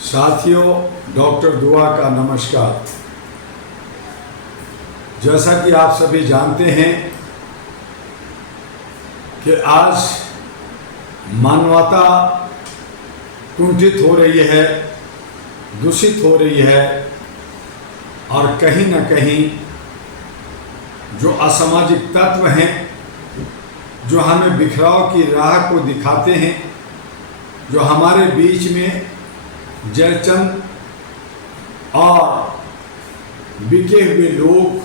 साथियों, डॉक्टर दुआ का नमस्कार। जैसा कि आप सभी जानते हैं कि आज मानवता कुंठित हो रही है, दूषित हो रही है और कहीं न कहीं जो असामाजिक तत्व हैं, जो हमें बिखराव की राह को दिखाते हैं, जो हमारे बीच में जयचंद और बिके हुए लोग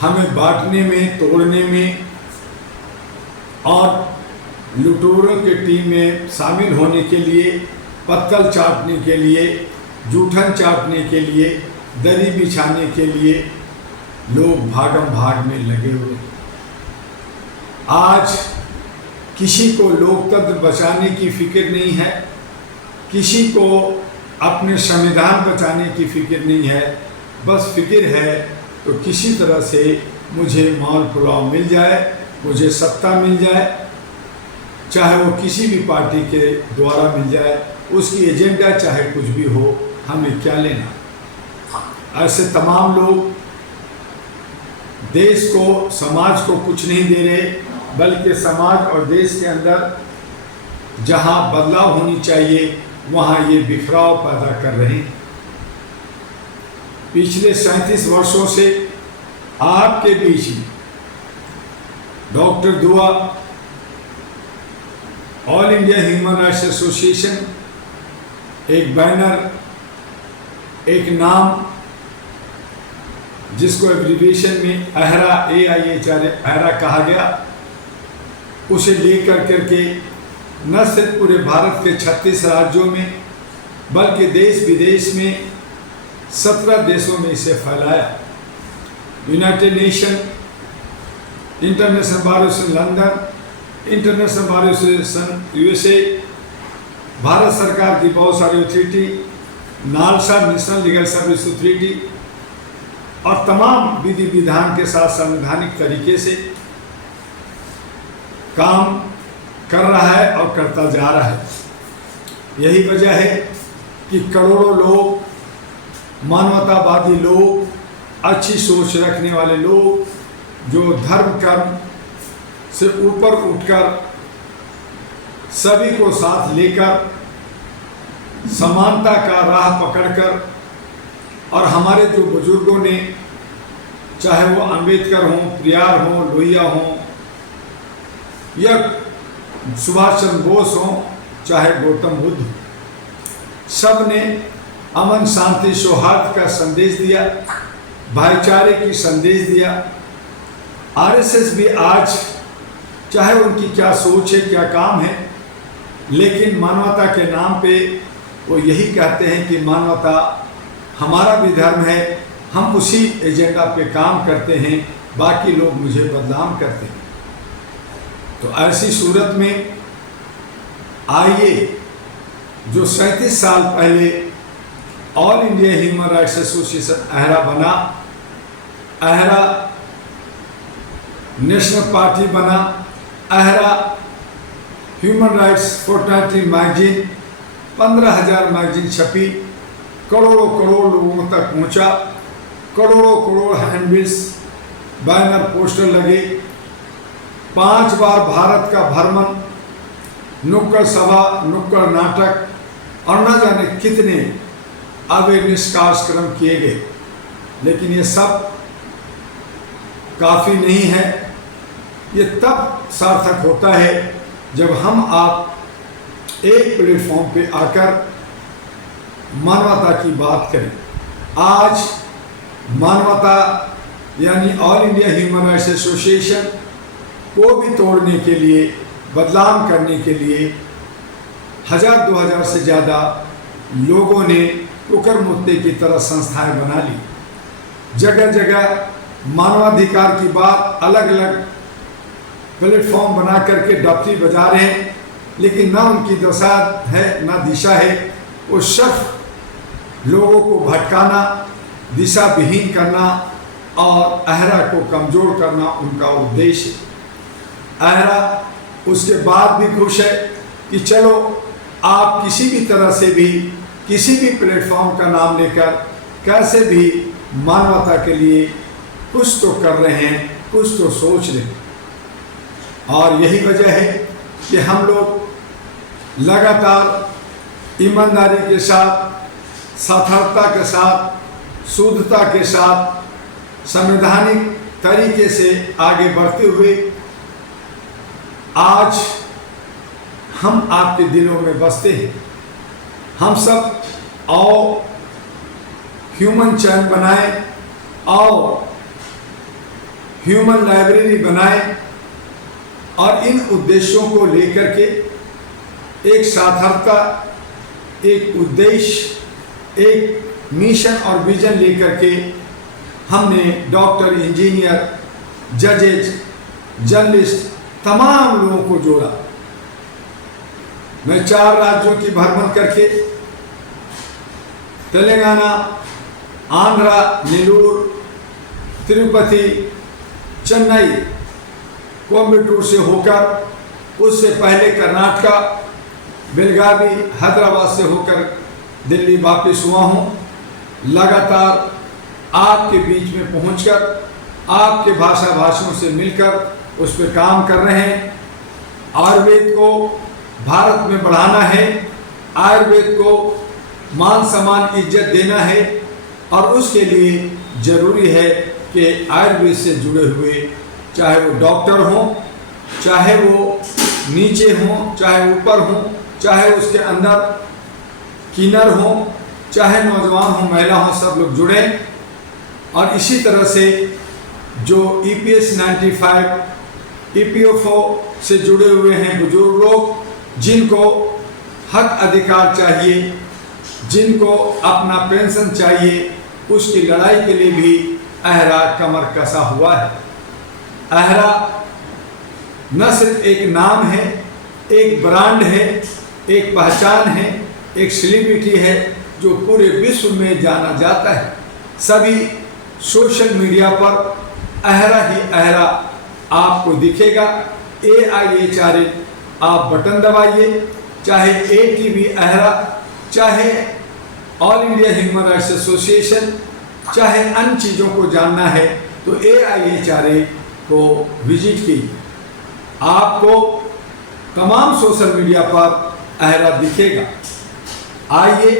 हमें बांटने में, तोड़ने में और लुटेरों की टीम में शामिल होने के लिए, पत्तल चाटने के लिए, जूठन चाटने के लिए, दरी बिछाने के लिए लोग भागम भाग में लगे हुए। आज किसी को लोकतंत्र बचाने की फिक्र नहीं है, किसी को अपने संविधान बचाने की फिक्र नहीं है, बस फिक्र है तो किसी तरह से मुझे माल पुलाव मिल जाए, मुझे सत्ता मिल जाए, चाहे वो किसी भी पार्टी के द्वारा मिल जाए, उसकी एजेंडा चाहे कुछ भी हो, हमें क्या लेना। ऐसे तमाम लोग देश को, समाज को कुछ नहीं दे रहे, बल्कि समाज और देश के अंदर जहां बदलाव होनी चाहिए वहां ये बिखराव पैदा कर रहे हैं। पिछले 37 वर्षों से आपके बीच में डॉक्टर दुआ, all India Human Rights association, एक बैनर, एक नाम जिसको एब्रिविएशन में अहरा, अहरा कहा गया, उसे लेकर करके न सिर्फ पूरे भारत के 36 राज्यों में बल्कि देश विदेश में 17 देशों में इसे फैलाया। United nation, international bar association London, international bar association USA, Bharat सरकार की बहुत सारी authority, NALSA national legal service authority और तमाम विधि विधान के साथ संवैधानिक तरीके से काम कर रहा है और करता जा रहा है। यही वजह है कि करोड़ों लोग, मानवतावादी लोग, अच्छी सोच रखने वाले लोग, जो धर्म कर्म से ऊपर उठकर सभी को साथ लेकर समानता का राह पकड़कर, और हमारे जो बुजुर्गों ने, चाहे वो अंबेडकर हों, प्रियार हों, लोहिया हों या सुभाष चंद्र बोस हों, चाहे गौतम बुद्ध, सब ने अमन, शांति, सौहार्द का संदेश दिया, भाईचारे की संदेश दिया। आरएसएस भी आज, चाहे उनकी क्या सोच है, क्या काम है, लेकिन मानवता के नाम पे वो यही कहते हैं कि मानवता हमारा भी धर्म है, हम उसी एजेंडा पे काम करते हैं, बाकी लोग मुझे बदनाम करते हैं। तो ऐसी सूरत में आइए, जो 37 साल पहले All India Human Rights Association AHRA बना, अहरा नेशनल पार्टी बना, AHRA human rights fortnightly magazine, 15,000 magazine छपी, करोड़ों करोड़ लोगों तक पहुंचा, करोड़ों करोड़ हैंडबिल्स, बैनर, पोस्टर लगे, 5 बार भारत का भ्रमण, नुक्कड़ सभा, नुक्कड़ नाटक और न जाने कितने अवेयरनेस कार्यक्रम किए गए। लेकिन ये सब काफ़ी नहीं है। ये तब सार्थक होता है जब हम आप एक प्लेटफॉर्म पे आकर मानवता की बात करें। आज मानवता यानी all India Human Rights association को भी तोड़ने के लिए, बदनाम करने के लिए 1000-2000 से ज़्यादा लोगों ने कुकर मुत्ते की तरह संस्थाएं बना ली। जगह जगह मानवाधिकार की बात, अलग अलग प्लेटफॉर्म बना करके डफली बजा रहे हैं, लेकिन ना उनकी दशा है, ना दिशा है। वो सिर्फ लोगों को भटकाना, दिशा विहीन करना और अहरा को कमज़ोर करना उनका उद्देश्य है। अहरा उसके बाद भी खुश है कि चलो आप किसी भी तरह से भी किसी भी प्लेटफॉर्म का नाम लेकर कैसे भी मानवता के लिए कुछ तो कर रहे हैं, कुछ तो सोच रहे हैं। और यही वजह है कि हम लोग लगातार ईमानदारी के साथ, सार्थकता के साथ, शुद्धता के साथ, संवैधानिक तरीके से आगे बढ़ते हुए आज हम आपके दिलों में बसते हैं। हम सब आओ ह्यूमन चैन बनाएं, आओ ह्यूमन लाइब्रेरी बनाएं और इन उद्देश्यों को लेकर के एक सार्थकता, एक उद्देश्य, एक मिशन और विजन लेकर के हमने डॉक्टर, इंजीनियर, जजेज, जर्नलिस्ट तमाम लोगों को जोड़ा। मैं 4 राज्यों की भ्रमण करके तेलंगाना, आंध्रा, नेल्लूर, तिरुपति, चेन्नई, कोयम्बटूर से होकर, उससे पहले कर्नाटका, बेलगावी, हैदराबाद से होकर दिल्ली वापस हुआ हूँ। लगातार आपके बीच में पहुंचकर आपके भाषा भाषियों से मिलकर उस पर काम कर रहे हैं। आयुर्वेद को भारत में बढ़ाना है, आयुर्वेद को मान सम्मान, इज्जत देना है और उसके लिए जरूरी है कि आयुर्वेद से जुड़े हुए, चाहे वो डॉक्टर हों, चाहे वो नीचे हों, चाहे ऊपर हों, चाहे उसके अंदर किन्नर हों, चाहे नौजवान हों, महिला हों, सब लोग जुड़े। और इसी तरह से जो EPS 95, EPFO से जुड़े हुए हैं बुजुर्ग लोग, जिनको हक अधिकार चाहिए, जिनको अपना पेंशन चाहिए, उसकी लड़ाई के लिए भी अहरा कमर कसा हुआ है। अहरा न सिर्फ एक नाम है, एक ब्रांड है, एक पहचान है, एक सेलिब्रिटी है जो पूरे विश्व में जाना जाता है। सभी सोशल मीडिया पर अहरा ही अहरा आपको दिखेगा। AIHRA आप बटन दबाइए, चाहे ATV अहरा, चाहे all India Human Rights association, चाहे अन्य चीज़ों को जानना है तो AIHRA को विजिट कीजिए। आपको तमाम सोशल मीडिया पर अहरा दिखेगा। आइए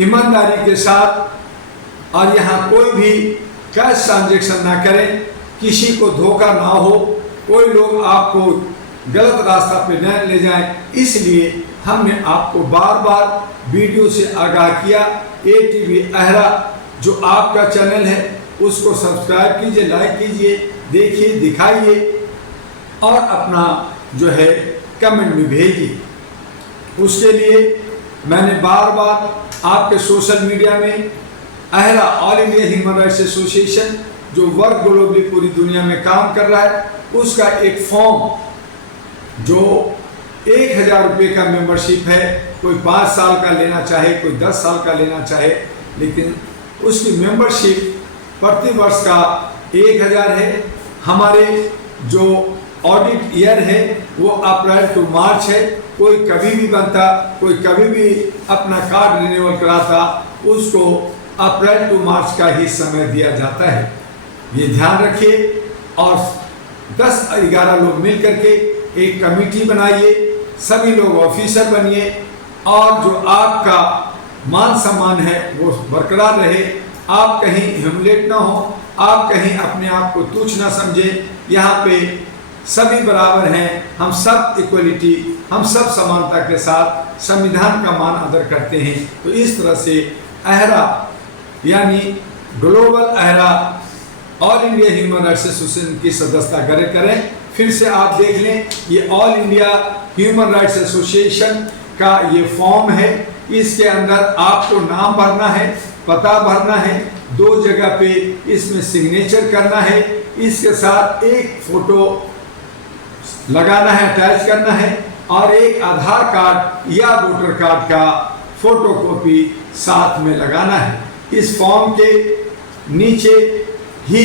ईमानदारी के साथ, और यहाँ कोई भी कैश ट्रांजैक्शन ना करें, किसी को धोखा ना हो, कोई लोग आपको गलत रास्ता पे न ले जाएं। इसलिए हमने आपको बार बार वीडियो से आगाह किया। ATV अहरा जो आपका चैनल है उसको सब्सक्राइब कीजिए, लाइक कीजिए, देखिए, दिखाइए और अपना जो है कमेंट भी भेजिए। उसके लिए मैंने बार बार आपके सोशल मीडिया में AHRA, All India Human Rights Association जो वर्क ग्लोबली पूरी दुनिया में काम कर रहा है, उसका एक फॉर्म जो 1000 रुपये का मेंबरशिप है, कोई 5 साल का लेना चाहे, कोई 10 साल का लेना चाहे, लेकिन उसकी मेंबरशिप प्रति वर्ष का 1000 है। हमारे जो ऑडिट ईयर है वो अप्रैल टू मार्च है। कोई कभी भी बनता, कोई कभी भी अपना कार्ड रिन्यूअल कराता, उसको अप्रैल टू मार्च का ही समय दिया जाता है। ये ध्यान रखिए और 10-11 लोग मिल करके एक कमेटी बनाइए, सभी लोग ऑफिसर बनिए और जो आपका मान सम्मान है वो बरकरार रहे। आप कहीं ह्यूमिलेट ना हो, आप कहीं अपने आप को तुच्छ ना समझे। यहाँ पे सभी बराबर हैं, हम सब इक्वलिटी, हम सब समानता के साथ संविधान का मान आदर करते हैं। तो इस तरह से अहरा यानी global AHRA, All India Human Rights Association की सदस्यता करें। फिर से आप देख लें, ये All India Human Rights Association का ये फॉर्म है। इसके अंदर आपको नाम भरना है, पता भरना है, 2 जगह पे इसमें सिग्नेचर करना है, इसके साथ एक फोटो लगाना है, अटैच करना है और एक आधार कार्ड या वोटर कार्ड का फोटोकॉपी साथ में लगाना है। इस फॉर्म के नीचे ही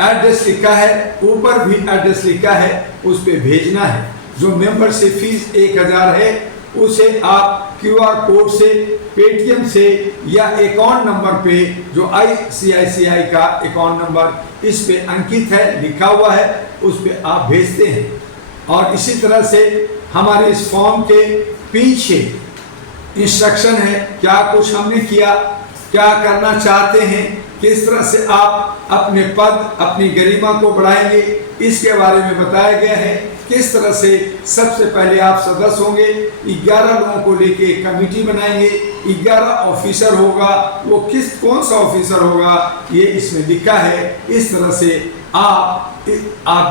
एड्रेस लिखा है, ऊपर भी एड्रेस लिखा है, उस पे भेजना है। जो मेंबरशिप फीस 1000 है उसे आप क्यूआर कोड से, पेटीएम से या अकाउंट नंबर पे जो ICICI का अकाउंट नंबर इस पे अंकित है, लिखा हुआ है, उस पे आप भेजते हैं। और इसी तरह से हमारे इस फॉर्म के पीछे इंस्ट्रक्शन है, क्या कुछ हमने किया, क्या करना चाहते हैं, किस तरह से आप अपने पद, अपनी गरिमा को बढ़ाएंगे, इसके बारे में बताया गया है। किस तरह से सबसे पहले आप सदस्य होंगे, 11 लोगों को लेके एक कमेटी बनाएंगे, 11 ऑफिसर होगा, वो कौन सा ऑफिसर होगा ये इसमें लिखा है। इस तरह से आप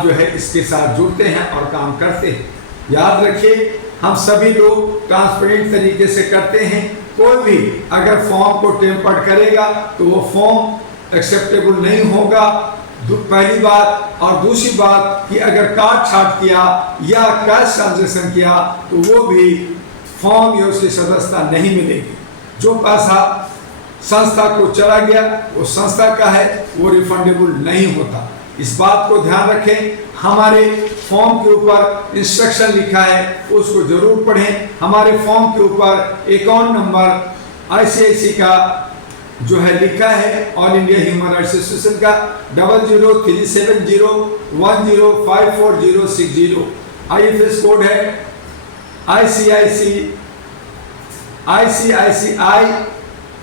जो है इसके साथ जुड़ते हैं और काम करते हैं। याद रखिए, हम सभी लोग ट्रांसपेरेंट तरीके से करते हैं। कोई भी अगर फॉर्म को टेम्पर्ड करेगा तो वो फॉर्म एक्सेप्टेबल नहीं होगा, पहली बात। और दूसरी बात कि अगर काट छाट किया या कैश ट्रांजेक्शन किया तो वो भी फॉर्म या उसकी सदस्यता नहीं मिलेगी। जो पैसा संस्था को चला गया वो संस्था का है, वो रिफंडेबल नहीं होता। इस बात को ध्यान रखें। हमारे फॉर्म के ऊपर इंस्ट्रक्शन लिखा है, उसको जरूर पढ़ें। हमारे फॉर्म के ऊपर अकाउंट नंबर ICICI का जो है लिखा है, all India Human Rights Association का 003701054060। IFS कोड है ICICI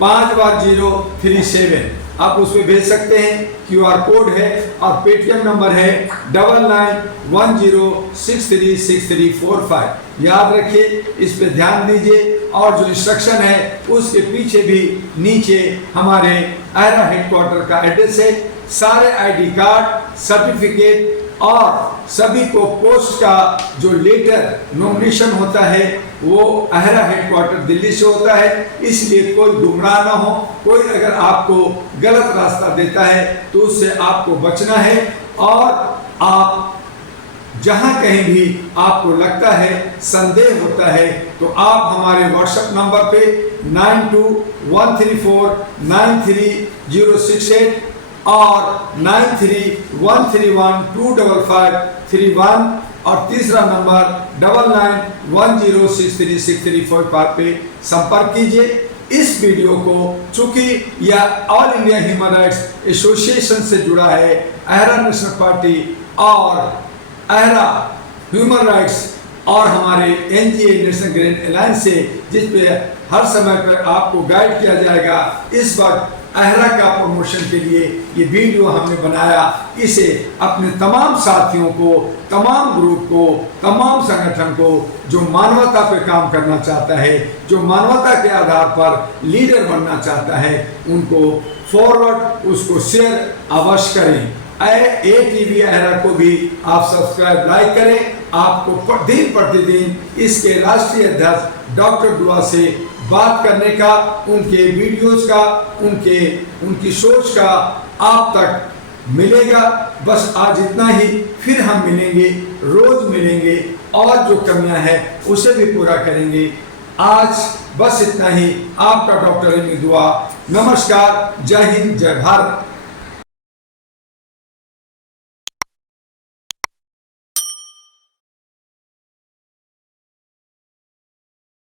5/037। आप उसमें भेज सकते हैं। QR कोड है और पेटीएम नंबर है 9910636345। याद रखिए, इस पे ध्यान दीजिए। और जो इंस्ट्रक्शन है उसके पीछे भी नीचे हमारे AERA हेडक्वार्टर का एड्रेस है। सारे ID कार्ड, सर्टिफिकेट और सभी को पोस्ट का जो लेटर नॉमिनेशन होता है वो AERA हेडक्वार्टर दिल्ली से होता है। इसलिए कोई गुमराह ना हो। कोई अगर आपको गलत रास्ता देता है तो उससे आपको बचना है। और आप जहां कहीं भी आपको लगता है, संदेह होता है, तो आप हमारे व्हाट्सएप नंबर पे 9213493068 और 9313125531 और तीसरा नंबर 9910636345 पे संपर्क कीजिए। इस वीडियो को चूंकि यह all India Human Rights association से जुड़ा है, AERA नेशनल पार्टी और AERA ह्यूमन राइट्स और हमारे NGA नेशनल ग्रीन अलायंस से, जिस पे हर समय पर आपको गाइड किया जाएगा। इस वक्त AERA का प्रमोशन के लिए ये वीडियो हमने बनाया। इसे अपने तमाम साथियों को, तमाम ग्रुप को, तमाम संगठन को जो मानवता पे काम करना चाहता है, जो मानवता के आधार पर लीडर बनना चाहता है, उनको फॉरवर्ड, उसको शेयर अवश्य करें। ATV AERA को भी आप सब्सक्राइब, लाइक करें। आपको दिन प्रतिदिन इसके राष्ट्रीय अध्यक्ष डॉक्टर दुआ से बात करने का, उनके वीडियोस का, उनकी सोच का आप तक मिलेगा। बस आज इतना ही, फिर हम मिलेंगे, रोज मिलेंगे और जो कमियां हैं उसे भी पूरा करेंगे। आज बस इतना ही। आपका डॉक्टर दुआ। नमस्कार, जय हिंद, जय भारत।